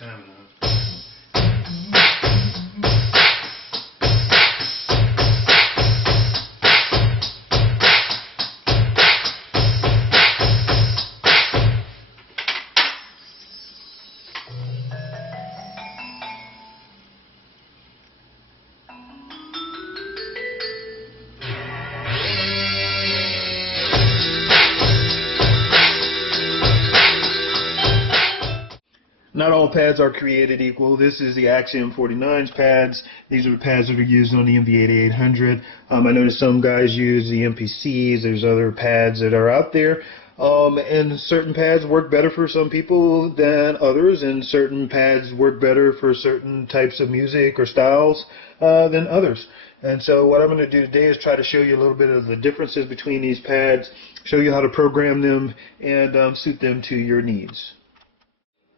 time enough. Not all pads are created equal. This is the Axiom 49's pads. These are the pads that are used on the MV8800. I noticed some guys use the MPCs. There's other pads that are out there. And certain pads work better for some people than others, and certain pads work better for certain types of music or styles than others. And so what I'm going to do today is try to show you a little bit of the differences between these pads, show you how to program them, and suit them to your needs.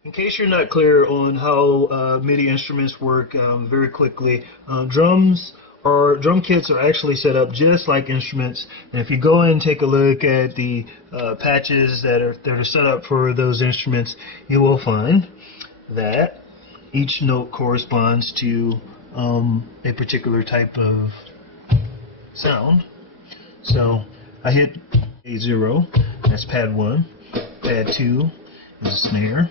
In case you're not clear on how MIDI instruments work, very quickly, drum kits are actually set up just like instruments. And if you go and take a look at the patches that are set up for those instruments, you will find that each note corresponds to a particular type of sound. So I hit A0, that's pad 1. Pad 2 is a snare.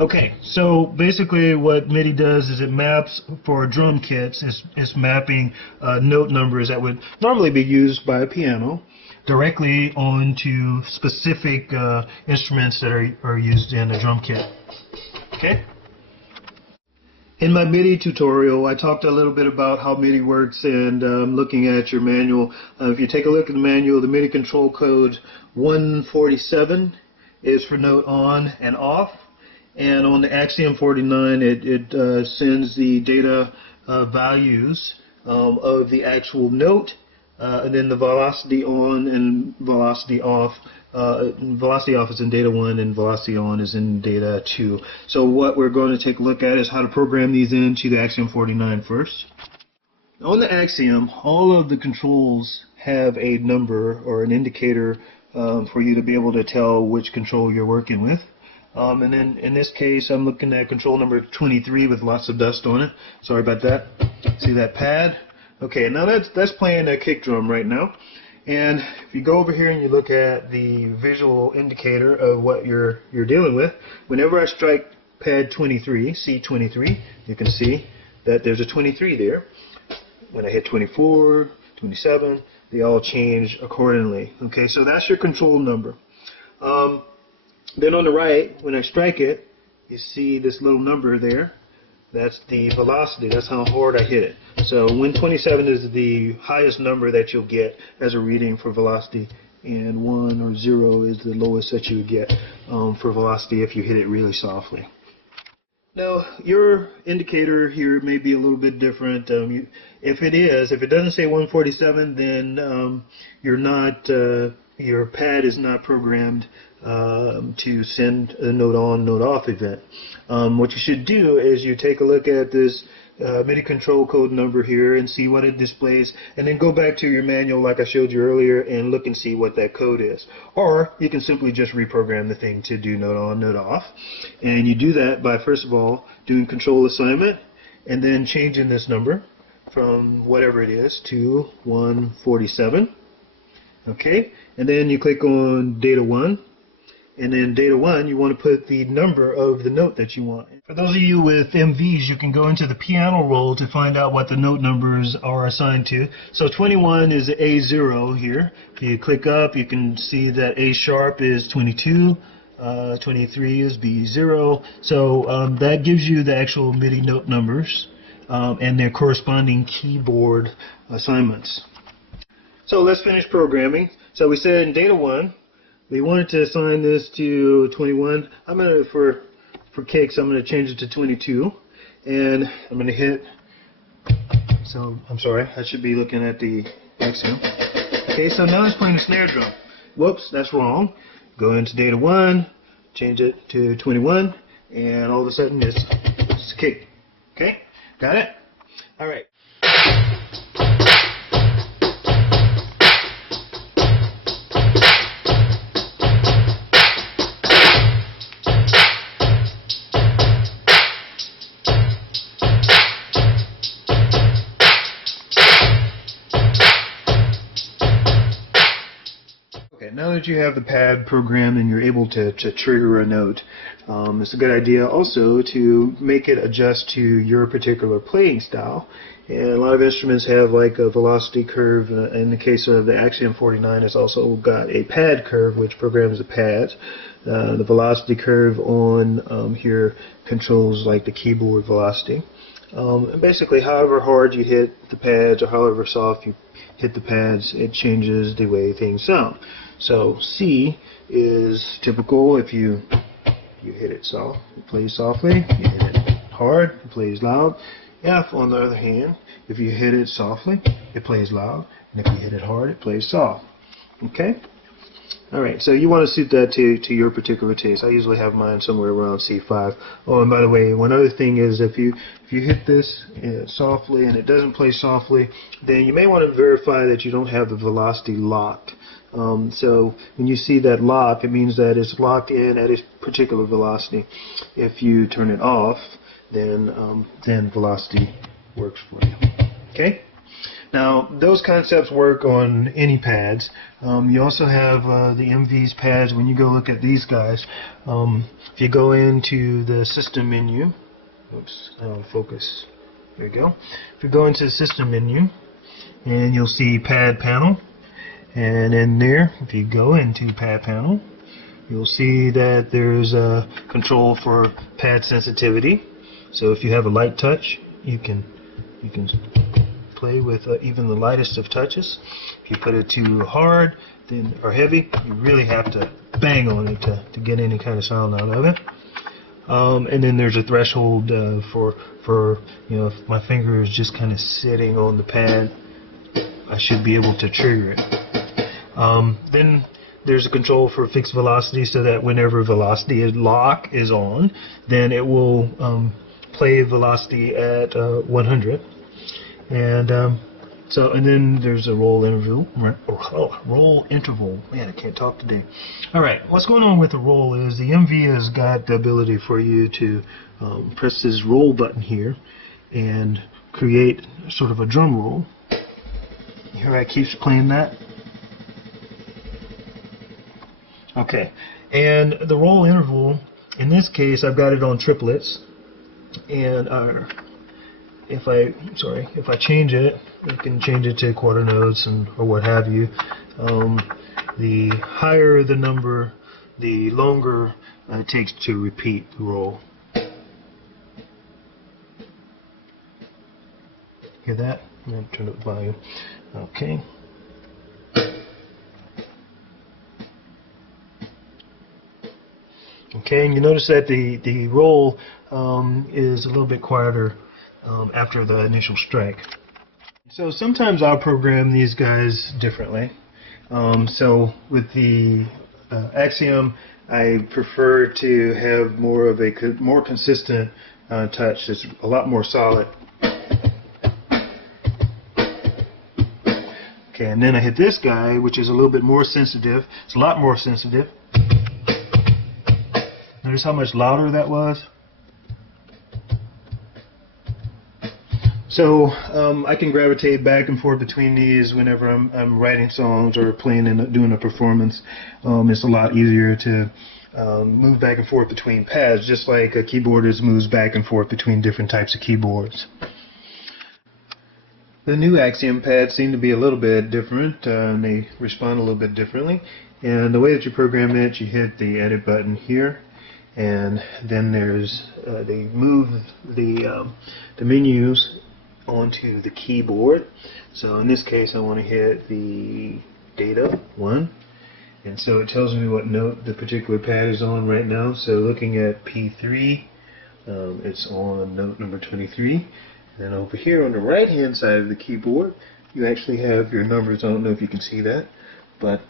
Okay, so basically what MIDI does is it maps for drum kits. It's mapping note numbers that would normally be used by a piano directly onto specific instruments that are used in a drum kit. Okay? In my MIDI tutorial, I talked a little bit about how MIDI works, and looking at your manual. If you take a look at the manual, the MIDI control code 147 is for note on and off, and on the Axiom 49 it sends the data values of the actual note, and then the velocity on and velocity off. Velocity off is in data 1 and velocity on is in data 2. So what we're going to take a look at is how to program these into the Axiom 49 first. On the Axiom, all of the controls have a number or an indicator for you to be able to tell which control you're working with. And then in this case, I'm looking at control number 23 with lots of dust on it. Sorry about that. See that pad? Okay, now that's playing a kick drum right now. And if you go over here and you look at the visual indicator of what you're dealing with, whenever I strike pad 23, C23, you can see that there's a 23 there. When I hit 24, 27, they all change accordingly. Okay, so that's your control number. Then on the right, when I strike it, you see this little number there. That's the velocity. That's how hard I hit it. So 127 is the highest number that you'll get as a reading for velocity, and 1 or 0 is the lowest that you would get for velocity if you hit it really softly. Now, your indicator here may be a little bit different. If it doesn't say 147, then your pad is not programmed to send a note on, note off event. What you should do is you take a look at this MIDI control code number here and see what it displays, and then go back to your manual like I showed you earlier and look and see what that code is. Or you can simply just reprogram the thing to do note on, note off. And you do that by, first of all, doing control assignment and then changing this number from whatever it is to 147. Okay, and then you click on data 1. And then data 1, you want to put the number of the note that you want. For those of you with MVs, you can go into the piano roll to find out what the note numbers are assigned to. So 21 is A0 here. If you click up, you can see that A sharp is 22, 23 is B0. So that gives you the actual MIDI note numbers and their corresponding keyboard assignments. So let's finish programming. So we said in data 1, we wanted to assign this to 21. I'm going to, for kicks, I'm going to change it to 22. And I'm going to hit, so I'm sorry, I should be looking at the Axiom. Okay, so now it's playing a snare drum. Whoops, that's wrong. Go into data 1, change it to 21, and all of a sudden it's a kick. Okay, got it? All right. now that you have the pad programmed and you're able to trigger a note, it's a good idea also to make it adjust to your particular playing style. And a lot of instruments have like a velocity curve. In the case of the Axiom 49, it's also got a pad curve which programs the pads. The velocity curve on here controls like the keyboard velocity. Basically, however hard you hit the pads or however soft you hit the pads, it changes the way things sound. So C is typical. If you hit it soft, it plays softly. You hit it hard, it plays loud. F, on the other hand, if you hit it softly, it plays loud, and if you hit it hard, it plays soft. Okay? Alright, so you want to suit that to your particular taste. I usually have mine somewhere around C5. Oh, and by the way, one other thing is if you hit this softly and it doesn't play softly, then you may want to verify that you don't have the velocity locked. So when you see that lock, it means that it's locked in at a particular velocity. If you turn it off, then velocity works for you. Okay? Now, those concepts work on any pads. You also have the MV's pads. When you go look at these guys, if you go into the system menu, oops, focus, there you go. If you go into the system menu, and you'll see pad panel, and in there, if you go into pad panel, you'll see that there's a control for pad sensitivity. So if you have a light touch, you can play with even the lightest of touches. If you put it too hard or heavy, you really have to bang on it to get any kind of sound out of it. And then there's a threshold for if my finger is just kind of sitting on the pad, I should be able to trigger it. Then there's a control for fixed velocity, so that whenever velocity lock is on, then it will play velocity at 100. And then there's a roll interval. Roll interval. Man, I can't talk today. All right, what's going on with the roll is the MV has got the ability for you to press this roll button here and create sort of a drum roll. Here I keep playing that. Okay, and the roll interval, in this case, I've got it on triplets, and if I change it, you can change it to quarter notes or what have you. The higher the number, the longer it takes to repeat the roll. Hear that? I'm going to turn up the volume. Okay. Okay, and you notice that the roll is a little bit quieter after the initial strike. So sometimes I'll program these guys differently. So with the Axiom, I prefer to have more of a more consistent touch. It's a lot more solid. Okay, and then I hit this guy, which is a little bit more sensitive. It's a lot more sensitive. Notice how much louder that was? So I can gravitate back and forth between these whenever I'm writing songs or playing and doing a performance. It's a lot easier to move back and forth between pads, just like a keyboardist moves back and forth between different types of keyboards. The new Axiom pads seem to be a little bit different, and they respond a little bit differently. And the way that you program it, you hit the edit button here, and then there's they move the menus onto the keyboard. So in this case, I want to hit the data 1, and so it tells me what note the particular pad is on right now. So looking at P3, it's on note number 23. And over here on the right hand side of the keyboard, you actually have your numbers. I don't know if you can see that, but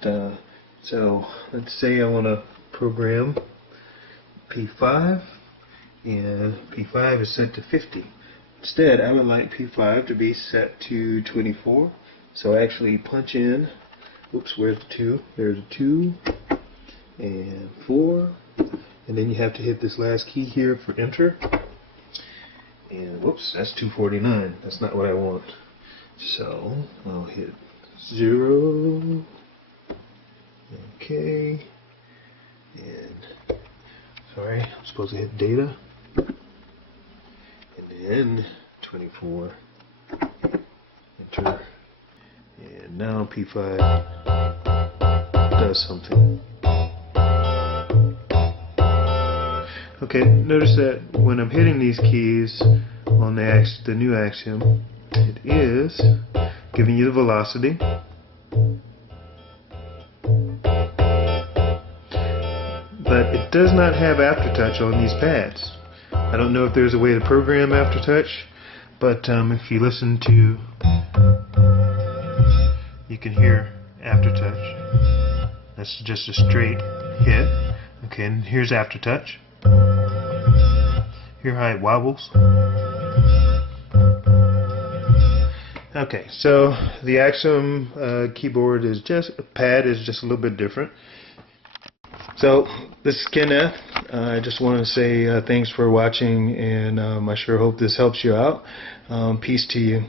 so let's say I want to program P5, and P5 is set to 50. Instead, I would like P5 to be set to 24. So I actually punch in, oops, where's the 2? There's a 2, and 4, and then you have to hit this last key here for enter. And whoops, that's 249. That's not what I want. So I'll hit 0, Okay. And sorry, I'm supposed to hit data. And then 24. Enter. And now P5 does something. Okay, notice that when I'm hitting these keys on the new Axiom, it is giving you the velocity. But it does not have aftertouch on these pads. I don't know if there's a way to program aftertouch, but if you listen to, you can hear aftertouch. That's just a straight hit. Okay, and here's aftertouch. Hear how it wobbles. Okay, so the Axiom keyboard is just pad is just a little bit different. So this is Kenneth. I just want to say thanks for watching, and I sure hope this helps you out. Peace to you.